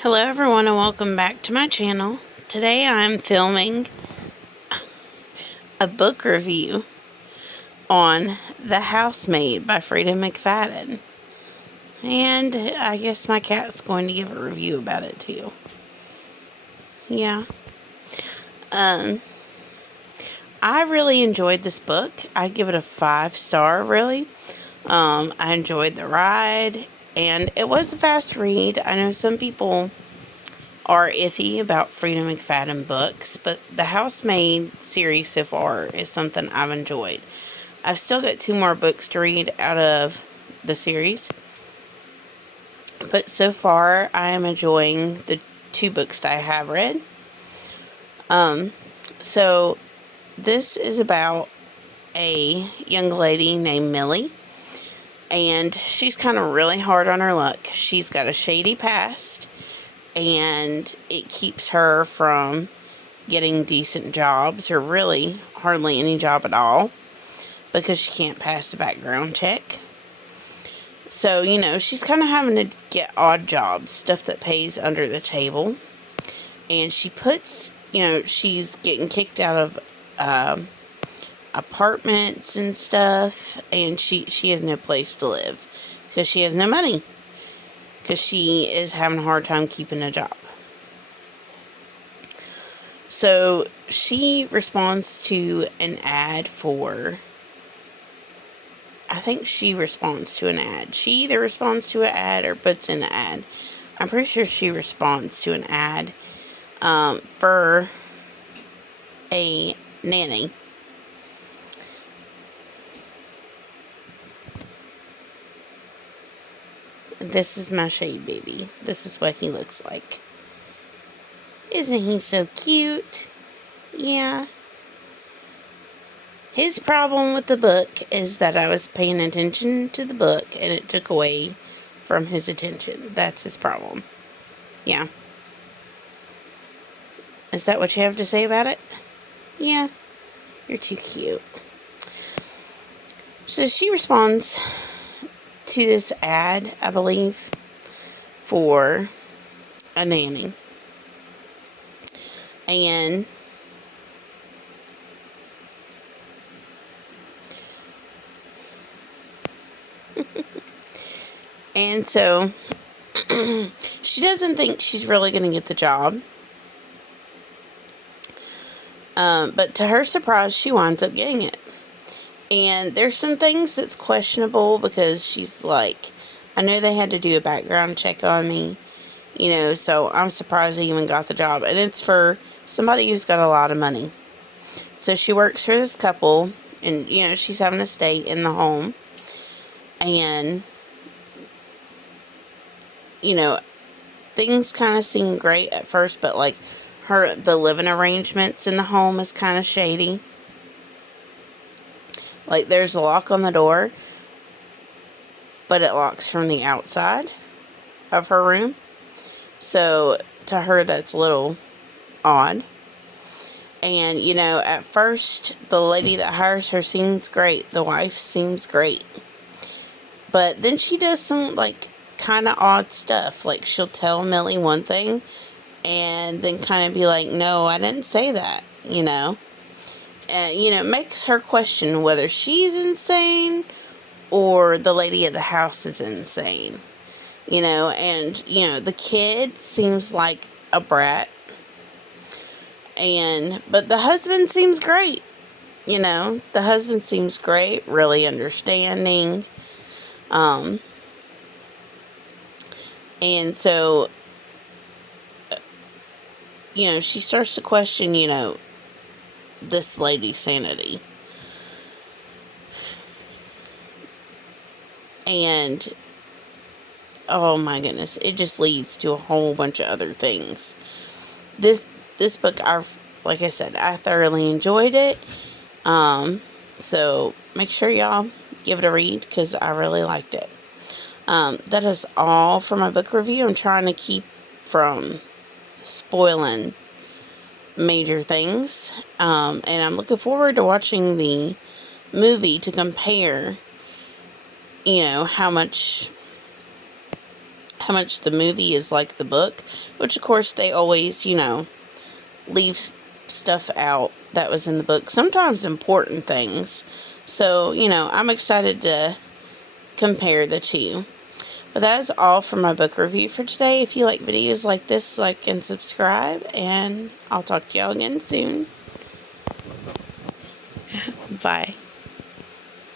Hello everyone and welcome back to my channel. Today I'm filming a book review on The Housemaid by Frida McFadden. And I guess my cat's going to give a review about it too. Yeah. I really enjoyed this book. I'd give it a 5-star really. I enjoyed the ride and it was a fast read. I know some people are iffy about Frida McFadden books, but the Housemaid series so far is something I've enjoyed. I've still got 2 more books to read out of the series, but so far I am enjoying the 2 books that I have read. So this is about a young lady named Millie, and she's kind of really hard on her luck. She's got a shady past, and it keeps her from getting decent jobs, or really hardly any job at all, because she can't pass a background check. So, she's kind of having to get odd jobs, stuff that pays under the table. And she puts, she's getting kicked out of apartments and stuff, and she has no place to live because she has no money, because she is having a hard time keeping a job. So she responds to an ad she responds to an ad. She either responds to an ad or puts in an ad. I'm pretty sure she responds to an ad for a nanny. This is my shade baby. This is what he looks like. Isn't he so cute? Yeah. His problem with the book is that I was paying attention to the book and it took away from his attention. That's his problem. Yeah. Is that what you have to say about it? Yeah. You're too cute. So she responds to this ad, I believe, for a nanny. And so she doesn't think she's really going to get the job. But to her surprise, she winds up getting it. And there's some things that's questionable, because she's like, I know they had to do a background check on me, so I'm surprised I even got the job. And it's for somebody who's got a lot of money. So she works for this couple, and, she's having to stay in the home. And, things kind of seem great at first, but, like, the living arrangements in the home is kind of shady. Like, there's a lock on the door, but it locks from the outside of her room. So, to her, that's a little odd. And, at first, the lady that hires her seems great. The wife seems great. But then she does some, like, kind of odd stuff. Like, she'll tell Millie one thing, and then kind of be like, no, I didn't say that, it makes her question whether she's insane or the lady at the house is insane, and, the kid seems like a brat, but the husband seems great, the husband seems great, really understanding, and so, she starts to question, this lady's sanity. And, oh my goodness, it just leads to a whole bunch of other things. This book, like I said, I thoroughly enjoyed it. So make sure y'all give it a read, because I really liked it. That is all for my book review. I'm trying to keep from spoiling major things, and I'm looking forward to watching the movie to compare, how much how much the movie is like the book, which of course they always, leave stuff out that was in the book, sometimes important things. So, I'm excited to compare the two. But that is all for my book review for today. If you like videos like this, like and subscribe, and I'll talk to y'all again soon. Bye.